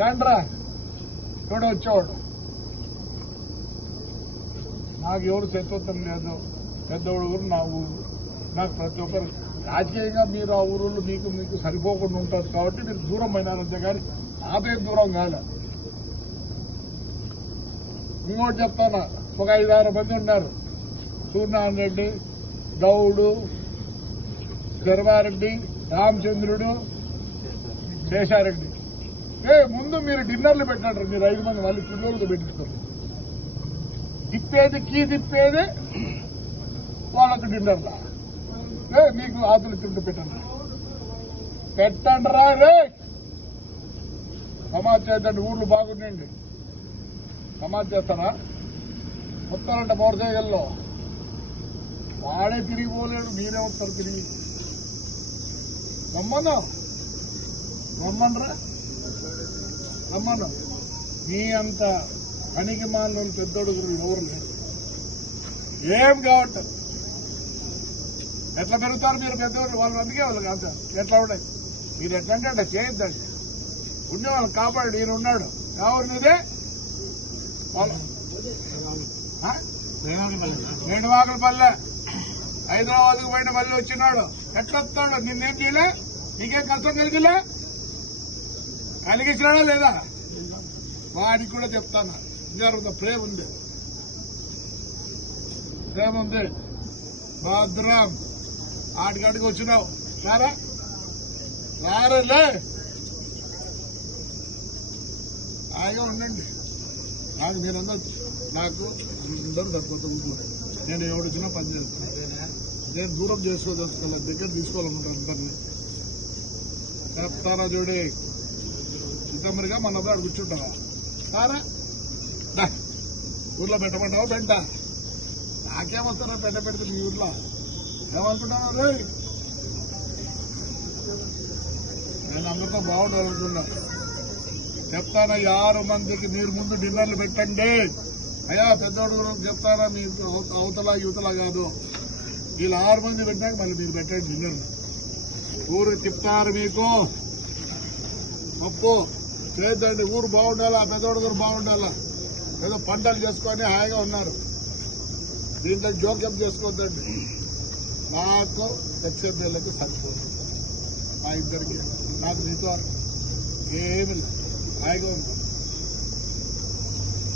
రండ్రా ఎవడో వచ్చేవాడు నాకు ఎవరు శత్రుత్వం లేదు. పెద్దవాడు ఊరు నా ఊరు. నాకు ప్రతి ఒక్కరు రాజకీయంగా మీరు ఆ ఊరులో మీకు మీకు సరిపోకుండా ఉంటారు. కాబట్టి మీరు దూరం అయినారంతే కానీ నాపే దూరం కాలే. ఇంకోటి చెప్తానా? ఒక ఐదారు మంది ఉన్నారు. సూర్యనారాయణ రెడ్డి గౌడు శర్వారెడ్డి రామచంద్రుడు శేషారెడ్డి. ఏ ముందు మీరు డిన్నర్లు పెట్టండి మీరు ఐదు మంది మళ్ళీ పిల్లలతో పెట్టిస్తారు తిప్పేది కీ తిప్పేది వాళ్ళకు డిన్నర్లా. ఏ మీకు ఆతులు తింటూ పెట్టండి. పెట్టండి రా! రే సమాజ్ చేద్దండి ఊర్లు బాగుండండి సమాజ్ చేస్తారా? మొత్తాలంటే మోటార్ వాడే తిరిగి పోలేడు మీరే వస్తారు తిరిగి. రమ్మన్నా? రమ్మనరా? రమ్మను మీ అంత పనికి మాలిన పెద్దోడుగురు ఎవరు ఏం కావట్లేదు. ఎట్లా పెరుగుతారు మీరు పెద్దవాళ్ళు వాళ్ళు అందుకే వాళ్ళు కాదు. ఎట్లా ఉన్నాయి? మీరు ఎట్లంటే అట్లా చేయొద్దండి ఉండే వాళ్ళు కాపాడు ఈయన ఉన్నాడు. కావాలి నీదే రెండు వాకుల పల్లె హైదరాబాద్కు పోయిన మళ్ళీ వచ్చినాడు. ఎట్లా వస్తాడు? నిన్నేం చేయలే? నీకేం కష్టం కలిగిలే? కలిగించినాడా లేదా? వాడికి కూడా చెప్తాను. జరుగుతుంది ప్రేమ ఉంది. ప్రేమ ఉంది. భద్రం. ఆడికాడికి వచ్చినావు. రారా? రారలే. హాయిగా ఉండండి. నాకు మీరందరూ నాకు అందరూ సరిపోతుంది నేను ఎవడు వచ్చినా పని చేస్తాను. నేను దూరం చేసుకోదలుచుకోవాలి దగ్గర తీసుకోవాలనుకుంటాను అందరినీ. చెప్తారా చూడే చిత్తమ్మరిగా మన అబ్బాయి కూర్చుంటావా సారా ఊర్లో పెట్టమంటావా? పెంట. నాకేమొస్తారా పెట్ట పెడితే మీ ఊర్లో? ఏమనుకుంటున్నావు రే? నేను అందరితో బాగుండాలనుకున్నా. చెప్తాను ఆరు మందికి మీరు ముందు డిన్నర్లు పెట్టండి. అయ్యా పెద్దోడు చెప్తారా మీ అవతలా అవతల కాదు. వీళ్ళు ఆరు మంది పెట్టాక మళ్ళీ మీరు పెట్టండి డిన్నర్ ఊరు తిప్పుతారు మీకు. ఒప్పు. చేద్దండి ఊరు బాగుండాలా పెద్దోడు గారు బాగుండాలా? ఏదో పంటలు చేసుకొని హాయిగా ఉన్నారు. దీంట్లో జోక్యం చేసుకోవద్దండి. నాకు ఎక్స్ఎంఎల్కి సరిపోదు. మా ఇద్దరికి. నాకు నీతో ఏమి లేదు. హాయిగా ఉంటాం